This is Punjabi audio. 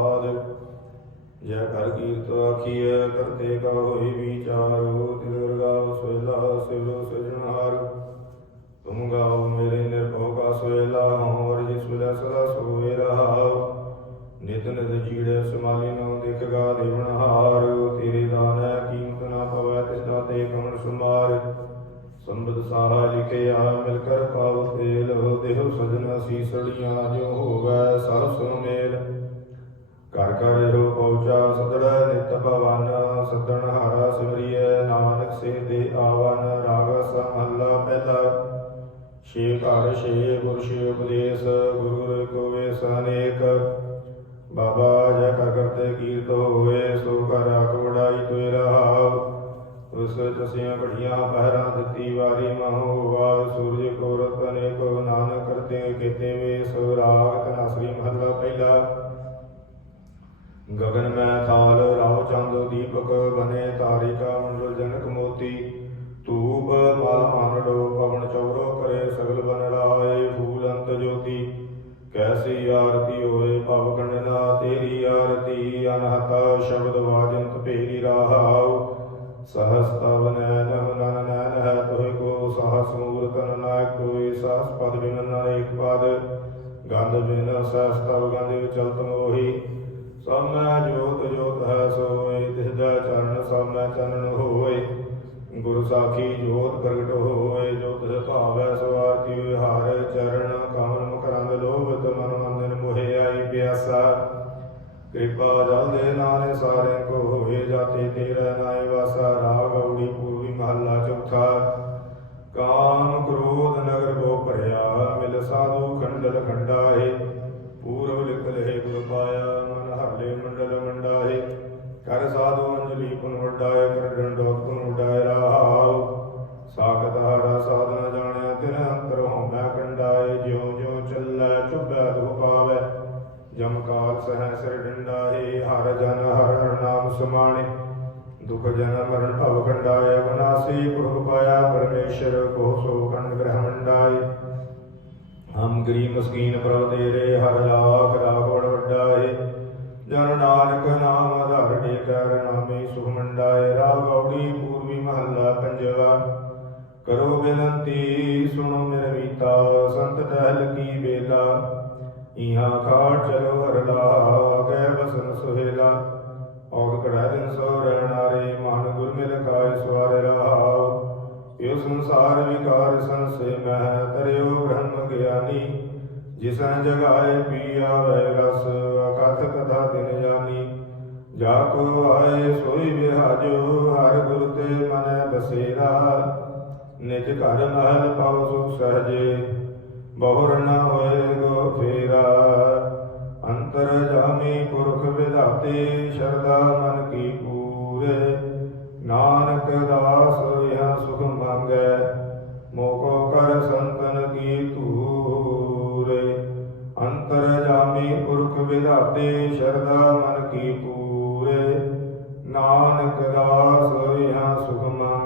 ਪ੍ਰਸਾਦ ਜੈ ਘਰ ਕੀਰਤ ਆਖੀਐ, ਕਰਤੇ ਕਾ ਹੋਈ ਵਿਚਾਰ ਤਿਲ ਗਾਉ ਸੋਇਲਾ ਸਿਵ ਸਜਣਹਾਰ ਤੁਮ ਗਾਉ ਮੇਰੇ ਨਿਰਭਉ ਕਾ ਸੋਇਲਾ ਹਉ ਜਿਸ ਮਿਲੈ ਸਦਾ ਸੋਇ ਰਹਾਉ। ਨਿਤ ਨਿਤ ਜੀੜੇ ਸਮਾਲੀ ਨਉ ਦੇਖ ਗਾ ਦੇਵਨਹਾਰ ਤੇਰੇ ਦਾਨ ਹੈ, ਕੀਮਤ ਨਾ ਪਵੈ, ਤਿਸ ਦਾਤੇ ਕਮਨ ਸੁਮਾਰ। ਸੰਬਦ ਸਾਹਾ ਲਿਖਿਆ, ਮਿਲ ਕਰ ਪਾਵ ਤੇ ਲੋ ਦੇਹ ਸਜਨ ਅਸੀਸੜੀਆਂ ਜੋ ਹੋਵੈ ਸਰਬ ਸੁਮੇ ਘਰ ਛੇ ਗੁਰ ਛੇ ਉਪਦੇਸ਼, ਗੁਰੂ ਕੋਵੇ ਸਨੇਕ। ਬਾਬਾ ਜੈ ਕਰਤੇ ਕੀਰਤ ਹੋਏ, ਸੋ ਕਰ ਆਖ ਵਡਾਈ ਰਹਾਉ। ਉਸ ਤਸੀਆਂ ਘੜੀਆਂ ਪਹਿਰਾਂ ਦਿੱਤੀ, ਵਾਰੀ ਮਹੋ ਵਾ ਸੂਰਜ ਕੋ ਰਤਨੇ ਕੋ ਨਾਨਕ ਕਰਤੇ, ਕੀਤੇ ਵੇ ਸੋ ਰਾਗ ਤਨਾਸਰੀ ਮਹੱਲਾ ਪਹਿਲਾ। ਗਗਨ ਮੈਂ ਥਾਲ, ਰਾਉ ਚੰਦ ਦੀਪਕ ਬਨੇ ਕੋ ਸਹਸ ਮੂਰਤਨ ਨਾ ਕੋਈ ਸਹਸ ਪਦ ਬਿਨ ਨ ਪਦ, ਗੰਧ ਬਿਨ ਸਹਸ ਤਵ ਗੰਧ ਵਿਚਲਤ ਮੋਹੀ। ਸਭ ਮੈਂ ਜੋਤ ਜੋਤ ਹੈ ਸੋਈ ਤਿਸ ਦਾ ਚਰਨ ਸਭ ਮੈਂ ਚਰਨ ਹੋਏ। ਗੁਰੂ ਸਾਖੀ ਜੋਤ ਪ੍ਰਗਟ ਹੋਏ, ਜੋ ਤਿਸ ਭਾਵੈ ਸਵਾਰਤੀ ਹੋਏ ਹਰ ਚਰਨ ਕਮਲ ਮੁਕਰੰਦ ਲੋਭਤ ਮਨ ਮੰਦਨ ਮੋਹਿ ਆਈ ਪਿਆਸਾ। ਕਿਰਪਾ ਜਲ ਦੇ ਨਾਲੇ ਸਾਰੇ ਕੋ ਹੋਏ ਜਾਤੇ ਤੇਰਾ ਨਾਏ ਵਾਸਾ, ਰਾਗ ਗੌੜੀ ਪੂਰਵੀ ਮਹੱਲਾ ਚੌਥਾ। ਕਾਮ ਕ੍ਰੋਧ ਨਗਰ ਕੋ ਭਰਿਆ, ਮਿਲ ਸਾਧੂ ਖੰਡਲ ਖੰਡਾਏ ਪੂਰਵ ਲਿਖ ਲਹਿ ਗੁਰ ਪਾਇਆ, ਮਨ ਹਰਲੇ ਮੰਡਲ ਮੰਡਾਏ ਕਰ ਸਾਧੂ ਅੰਜਲੀ ਪੁਨ ਵਡਾਏ ਕਰ ਡੰਡੋਤ ਪੁਨ ਵਡਾਏ ਰਹਾਉ। ਸਾਖਤ ਹਾਰਾ ਸਾਧਨਾ ਜਾਣਿਆ, ਤਿਨ ਅੰਤਰ ਹਉਮੈ ਕੰਡਾਏ। ਜਿਉ ਜਿਉ ਚੱਲੈ, ਚੁੱਭੈ ਦੁ ਪਾਵੈ। ਜਮ ਕਾਲ ਸਹਿ ਸਿਰ ਡੰਡਾਏ ਹਰ ਜਨ ਹਰ ਹਰ ਨਾਮ ਸਮਾਣੇ। ਦੁਖ ਜਨ ਮਰਨ ਭਵ ਕੰਡਾਏ ਅਵਨਾਸੀ ਪਾਇਆ ਪਰਮੇਸ਼ਰ ਕੋ ਸੋ ਕੰਡ ਗ੍ਰਹ ਹਮ ਗਰੀਬ ਮਸਕੀਨ ਪ੍ਰਭ ਤੇਰੇ, ਹਰ ਲਾਖ ਰਾਖ ਵੱਡਾਏ। ਜਨ ਨਾਨਕ ਨਾਮ ਆਧਾਰ ਟੇਕਰ ਨਾਮੇ ਸੁਖ ਮੰਡਾਏ। ਰਾਗ ਗੌੜੀ ਪੂਰਵੀ ਮਹੱਲਾ ਪੰਜਵਾ। ਕਰੋ ਬੇਨਤੀ, ਸੁਣੋ ਮੇਰੇ ਮੀਤਾ, ਸੰਤ ਟਹਿਲ ਕੀ ਵੇਲਾ। ਇਹਾਂ ਖਾਟ ਚਲੋ ਹਰ ਲਾ ਬਸਨ ਸੁਹੇਲਾ। ਔਰ ਕੜਾ ਦਿਨ ਸੋ ਰਹਿਣਾਰੇ ਜਿਸੈ ਜਗਾਏ ਪੀਆ ਵੈ ਰਸ, ਅਕਥ ਕਥਾ ਦਿਨ ਜਾਨੀ। ਜਾ ਕੋ ਆਏ ਸੋਈ ਬਿਹਾਜੋ ਹਰ ਗੁਰ ਤੇ ਮਨੈ ਬਸੇਰਾ। ਨਿਜ ਘਰ ਮਹਲ ਪਾਉ ਸੁਖ ਸਹਜੇ, ਬਹੁਰ ਨ ਹੋਏ ਗੋ ਫੇਰਾ। ਅੰਤਰ ਜਾਮੀ ਪੁਰਖ ਵਿਧਾਤੇ ਸ਼ਰਦਾ ਨਾਮੀ ਪੁਰਖ ਵਿਧਾਤੇ ਸ਼ਰਧਾ ਮਨ ਕੀ ਪੂਰੇ। ਨਾਨਕ ਦਾਸ ਹੋਇਆ ਸੁਖਮਾ